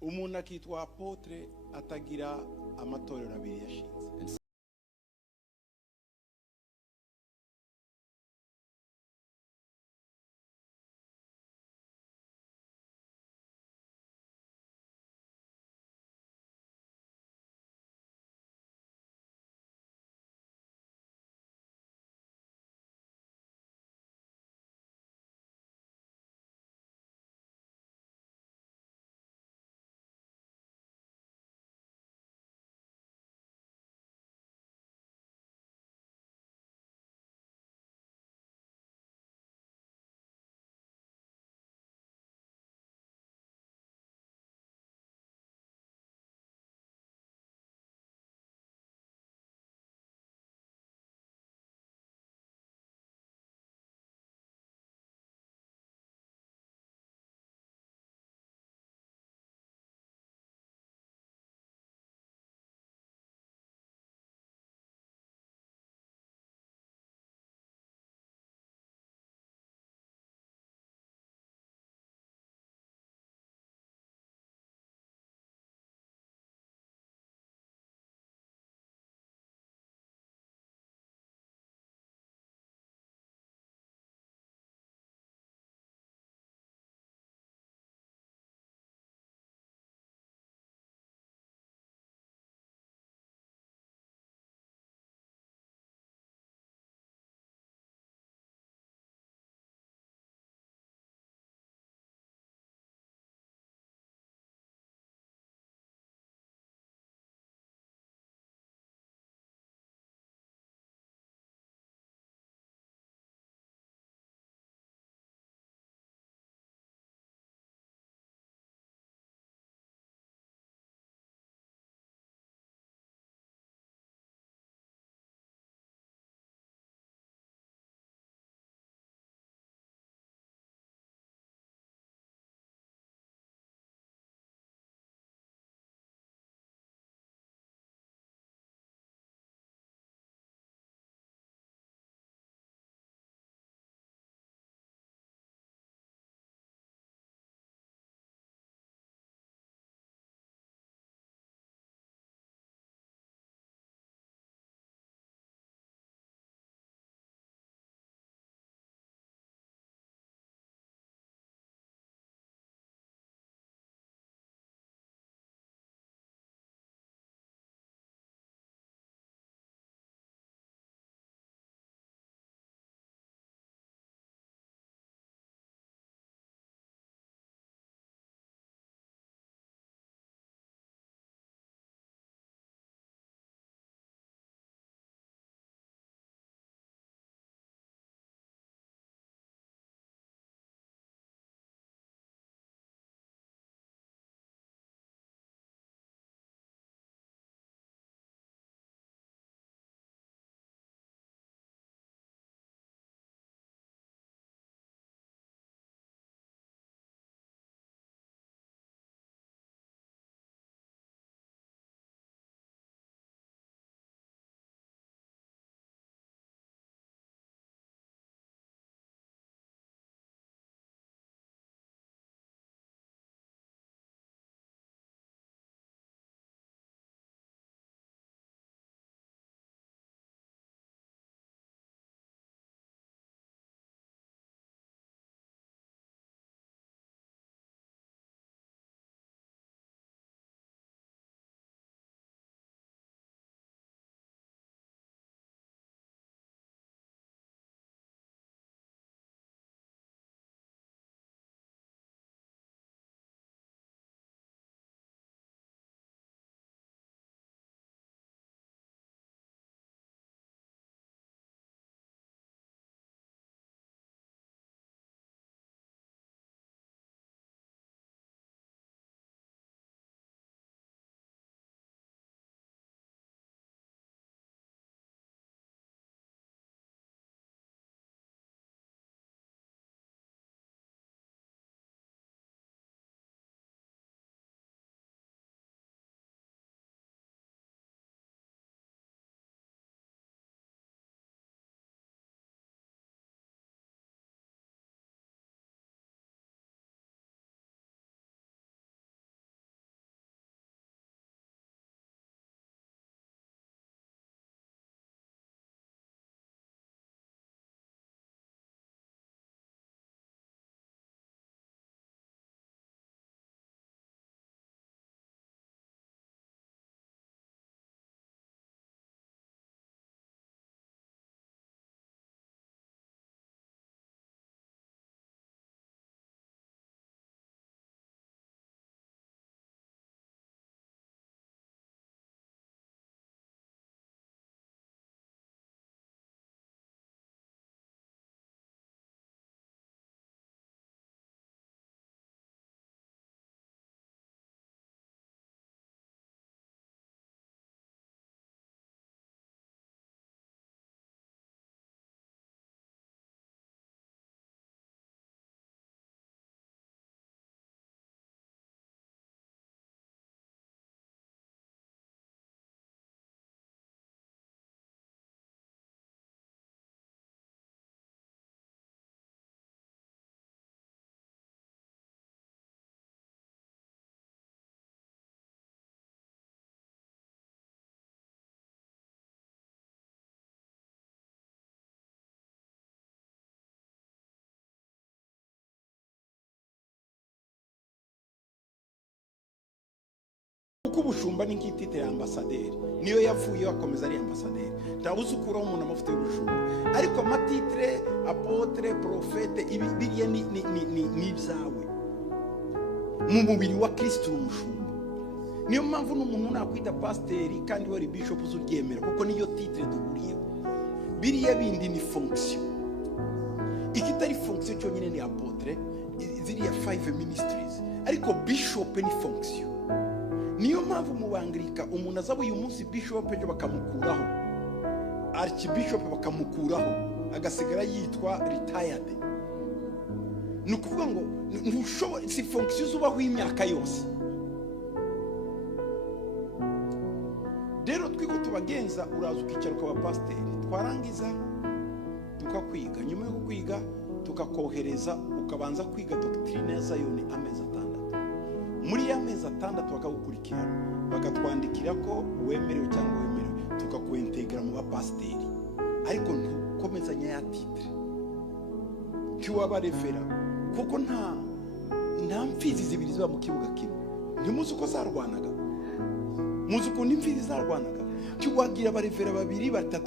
umuntu akitwa apotre atagira amatorero abiri yashinze. kuko ubushumba ni nk'ititire ya ambasaderi, niyo yavuye akomeza ari ambasaderi. Ntabuze ukuraho umuntu amavuta y'ubushumba, ariko amatitire apotre profete ibi biriya ni ibyawe mu mubiri wa Kristo umushumba. Niyo mpamvu n'umuntu nakwita pasiteri kandi wari bishop uzuryemera, kuko niyo titire duhuriyeho. Biriya bindi ni fonction, ikitari fonction cyonyine ni apotre, ziriya 5 ministries, ariko bishop ni fonction. Niyo mpamvu mu Banglika umuntu azaba uyu munsi bishop ejo bakamukuraho, archbishop bakamukuraho, agasigara yitwa retired. Nukuvuga ngo ntushobora, si fonction zubaho imyaka yose. Rero twiko tubagenza, uraza ukicara ukaba pasiteri, twarangiza tukakwiga, nyuma yo kwiga tukakohereza ukabanza kwiga doctrine ya Zayoni amezi 6. Muri ya mezi 6 bakagukurikirana, bakatwandikira ko wemerewe cyangwa wemerewe, tukakuintegra mu bapasiteri, ariko ntukomezanya ya titre kiwaba refera, kuko nta mfizi zibiri ziba mu kibuga kimwe. Ntimuzi uko zarwanaga, muzi uko imfizi zarwanaga, kiwagira abarefera 2 3